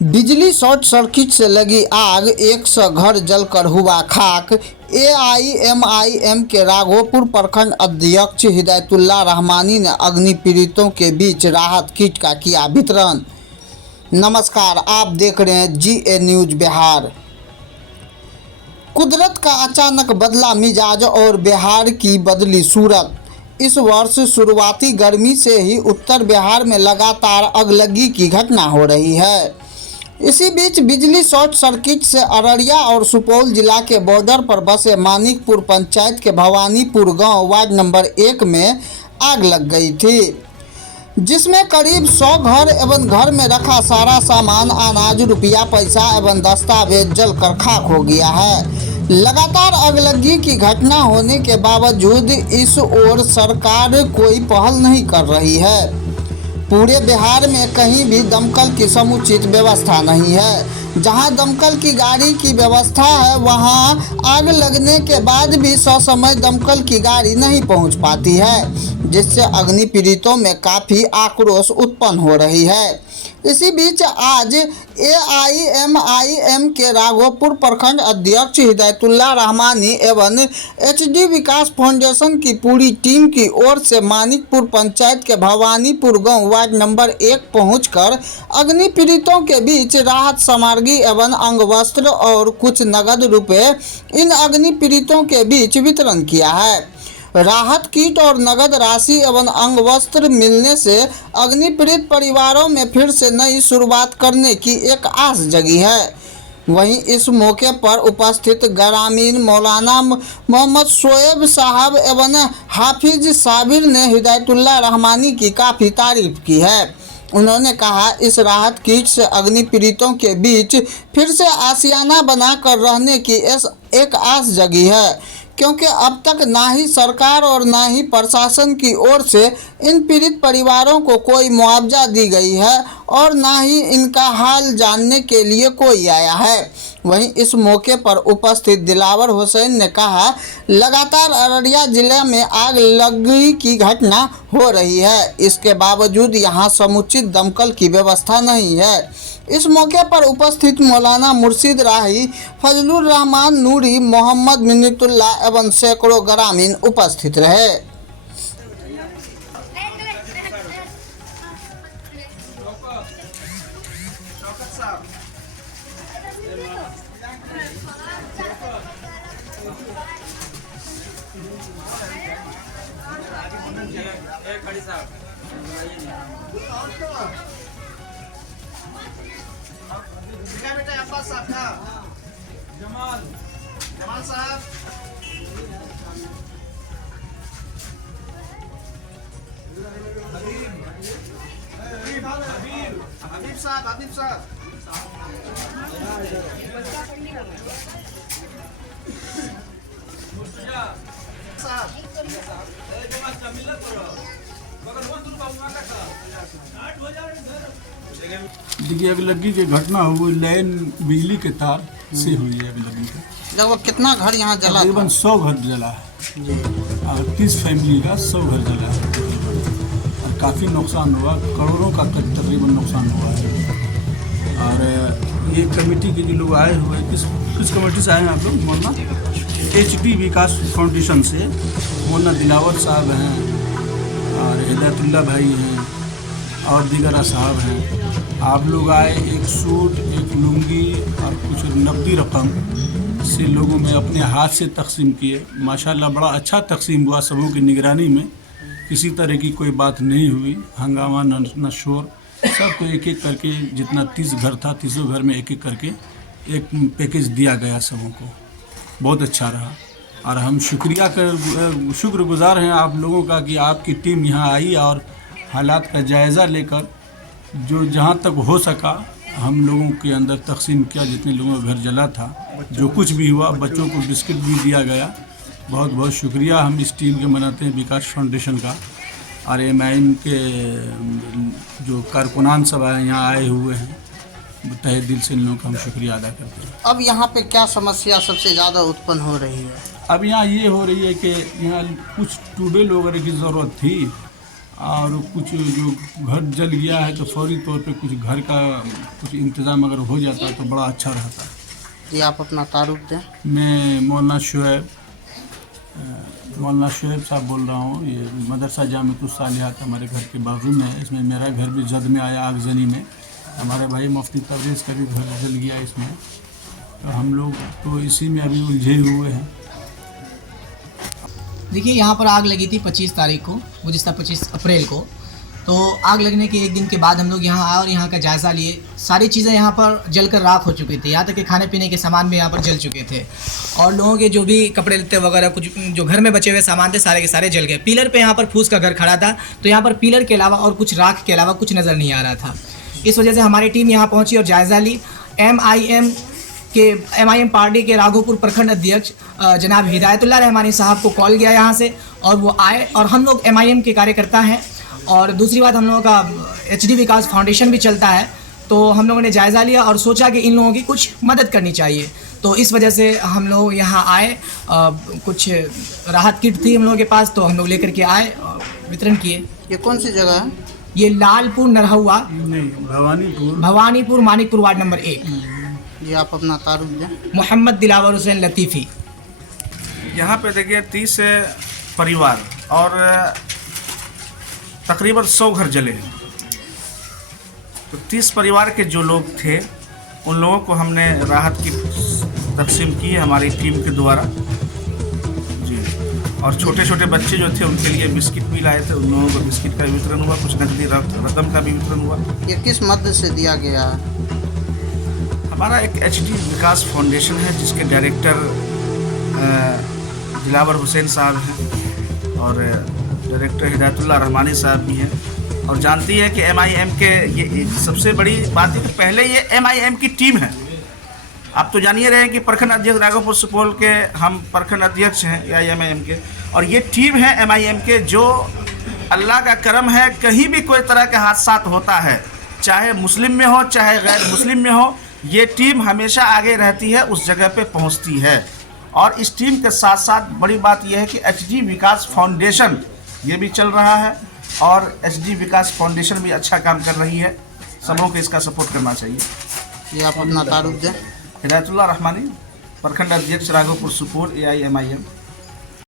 बिजली short circuit से लगी आग, 100 घर जलकर हुआ खाक। एआईएमआईएम के राघोपुर प्रखंड अध्यक्ष हिदायतुल्लाह रहमानी ने अग्नि पीड़ितों के बीच राहत किट का किया वितरण। नमस्कार, आप देख रहे हैं जीए न्यूज बिहार। कुदरत का अचानक बदला मिजाज और बिहार की बदली सूरत। इस वर्ष शुरुआती गर्मी से ही उत्तर बिहार में लगातार अगलगी की घटना हो रही है। इसी बीच बिजली शॉर्ट सर्किट से अररिया और सुपौल जिला के बॉर्डर पर बसे मानिकपुर पंचायत के भवानीपुर गांव वार्ड नंबर 1 में आग लग गई थी, जिसमें करीब 100 घर एवं घर में रखा सारा सामान, अनाज, रुपया, पैसा एवं दस्तावेज जलकर खाक हो गया है। लगातार अगलगी की घटना होने के बावजूद इस ओर सरकार कोई पहल नहीं कर रही है। पूरे बिहार में कहीं भी दमकल की समुचित व्यवस्था नहीं है। जहां दमकल की गाड़ी की व्यवस्था है, वहां आग लगने के बाद भी ससमय दमकल की गाड़ी नहीं पहुंच पाती है, जिससे अग्नि पीड़ितों में काफ़ी आक्रोश उत्पन्न हो रही है। इसी बीच आज एआईएमआईएम के राघोपुर प्रखंड अध्यक्ष हिदायतुल्लाह रहमानी एवं एचडी विकास फाउंडेशन की पूरी टीम की ओर से मानिकपुर पंचायत के भवानीपुर गांव वार्ड नंबर 1 पहुंचकर अग्नि पीड़ितों के बीच राहत सामग्री एवं अंगवस्त्र और कुछ नगद रुपए इन अग्नि पीड़ितों के बीच वितरण किया है। राहत किट और नगद राशि एवं अंगवस्त्र मिलने से अग्नि पीड़ित परिवारों में फिर से नई शुरुआत करने की एक आस जगी है। वहीं इस मौके पर उपस्थित ग्रामीण मौलाना मोहम्मद शोएब साहब एवं हाफिज साबिर ने हिदायतुल्लाह रहमानी की काफ़ी तारीफ की है। उन्होंने कहा, इस राहत किट से अग्नि पीड़ितों के बीच फिर से आशियाना बनाकर रहने की एक आस जगी है, क्योंकि अब तक ना ही सरकार और ना ही प्रशासन की ओर से इन पीड़ित परिवारों को कोई मुआवजा दी गई है और ना ही इनका हाल जानने के लिए कोई आया है। वहीं इस मौके पर उपस्थित दिलावर हुसैन ने कहा, लगातार अररिया जिले में आग लगने की घटना हो रही है, इसके बावजूद यहां समुचित दमकल की व्यवस्था नहीं है। इस मौके पर उपस्थित मौलाना मुर्शिद राही, फजलुर रहमान नूरी, मोहम्मद मिन्नतुल्लाह एवं सैकड़ों ग्रामीण उपस्थित रहे। बेटा अब्बास साहब का जमाल साहब, हबीब साहब देखिए, अगलगी की घटना हुई लाइन बिजली के तार से हुई है। अगलगी का लगभग कितना घर यहाँ जला? तकरीबन 100 घर जला है और 30 फैमिली का 100 घर जला है और काफ़ी नुकसान हुआ, करोड़ों का तकरीबन नुकसान हुआ है। और ये कमेटी के जो लोग आए हुए, किस कमेटी से आए हैं आप लोग? मौलाना एचडी विकास फाउंडेशन से मौलाना दिलावर साहब हैं और हिदायतुल्लाह भाई हैं और दीगर साहब हैं। आप लोग आए, एक सूट, एक लुंगी और कुछ नकदी रकम से लोगों में अपने हाथ से तकसीम किए। माशाल्लाह बड़ा अच्छा तकसीम हुआ, सबों की निगरानी में किसी तरह की कोई बात नहीं हुई, हंगामा न शोर। सबको एक एक करके, जितना 30 घर था 30 घर में एक एक करके एक पैकेज दिया गया सबों को। बहुत अच्छा रहा और हम शुक्रगुजार हैं आप लोगों का कि आपकी टीम यहाँ आई और हालात का जायज़ा लेकर जो जहाँ तक हो सका हम लोगों के अंदर तकसीम किया। जितने लोगों का घर जला था, जो कुछ भी हुआ, बच्चों को बिस्किट भी दिया गया। बहुत बहुत शुक्रिया हम इस टीम के मनाते हैं, विकास फाउंडेशन का और एमआईएम के जो कारकुनान सब यहाँ आए हुए हैं। तहे दिल से इन लोगों का हम शुक्रिया अदा करते हैं। अब यहाँ पे क्या समस्या सबसे ज़्यादा उत्पन्न हो रही है? अब यहाँ ये हो रही है कि यहाँ कुछ ट्यूबवेल वगैरह की ज़रूरत थी और कुछ जो घर जल गया है तो फौरी तौर पे कुछ घर का कुछ इंतज़ाम अगर हो जाता तो बड़ा अच्छा रहता। जी आप अपना तारुफ दें। मैं मौलाना शुएब साहब बोल रहा हूँ। ये मदरसा जामिअतुस सालिहात हमारे घर के बाजू में है। इसमें मेरा घर भी जद में आया, आगजनी में। हमारे भाई मुफ्ती तबरेज़ का भी घर जल गया इसमें। तो हम लोग तो इसी में अभी उलझे हुए हैं। देखिए यहाँ पर आग लगी थी 25 तारीख को, गुज़िश्ता 25 अप्रैल को। तो आग लगने के एक दिन के बाद हम लोग यहाँ आए और यहाँ का जायज़ा लिए। सारी चीज़ें यहाँ पर जलकर राख हो चुकी थी, यहाँ तक कि खाने पीने के सामान भी यहाँ पर जल चुके थे और लोगों के जो भी कपड़े लत्ते वगैरह कुछ जो घर में बचे हुए सामान थे सारे के सारे जल गए। पिलर पे यहाँ पर फूस का घर खड़ा था, तो यहाँ पर पिलर के अलावा और कुछ राख के अलावा कुछ नज़र नहीं आ रहा था। इस वजह से हमारी टीम यहाँ पहुँची और जायज़ा ली। MIM पार्टी के राघोपुर प्रखंड अध्यक्ष जनाब हिदायतुल्लाह रहमानी साहब को कॉल गया यहाँ से और वो आए और हम लोग MIM के कार्यकर्ता हैं। और दूसरी बात, हम लोगों का HD विकास फाउंडेशन भी चलता है। तो हम लोगों ने जायज़ा लिया और सोचा कि इन लोगों की कुछ मदद करनी चाहिए। तो इस वजह से हम लोग यहाँ आए। कुछ राहत किट थी हम लोगों के पास, तो हम लोग लेकर के आए और वितरण किए। ये कौन सी जगह है? ये लालपुर नरहुआ, नहीं, भवानीपुर मानिकपुर वार्ड नंबर 1। जी आप अपना तारुफ दें। मोहम्मद दिलावर हुसैन लतीफ़ी। यहाँ पे देखिए 30 परिवार और तकरीबन 100 घर जले हैं। तो 30 परिवार के जो लोग थे उन लोगों को हमने राहत की तकसीम की है हमारी टीम के द्वारा जी। और छोटे छोटे बच्चे जो थे उनके लिए बिस्किट भी लाए थे, उन लोगों को बिस्किट का भी वितरण हुआ, कुछ नकदी रकम का भी वितरण हुआ। ये किस मद से दिया गया है? हमारा एक HD विकास फाउंडेशन है जिसके डायरेक्टर दिलावर हुसैन साहब हैं और डायरेक्टर हिदायतुल्लाह रहमानी साहब भी हैं। और जानती है कि MIM के ये सबसे बड़ी बात है कि पहले ये MIM की टीम है। आप तो जानिए रहे हैं कि प्रखंड अध्यक्ष राघोपुर सुपौल के हम प्रखंड अध्यक्ष हैं MIM के, और ये टीम है MIM के जो अल्लाह का करम है, कहीं भी कोई तरह का हादसा होता है, चाहे मुस्लिम में हो चाहे गैर मुस्लिम में हो, ये टीम हमेशा आगे रहती है, उस जगह पे पहुंचती है। और इस टीम के साथ साथ बड़ी बात यह है कि HD विकास फाउंडेशन ये भी चल रहा है और HD विकास फाउंडेशन भी अच्छा काम कर रही है। सबों को इसका सपोर्ट करना चाहिए। ये आप अपना तारुफ दें। हिदायतुल्लाह रहमानी, प्रखंड अध्यक्ष राघोपुर सुपौल AIMIM।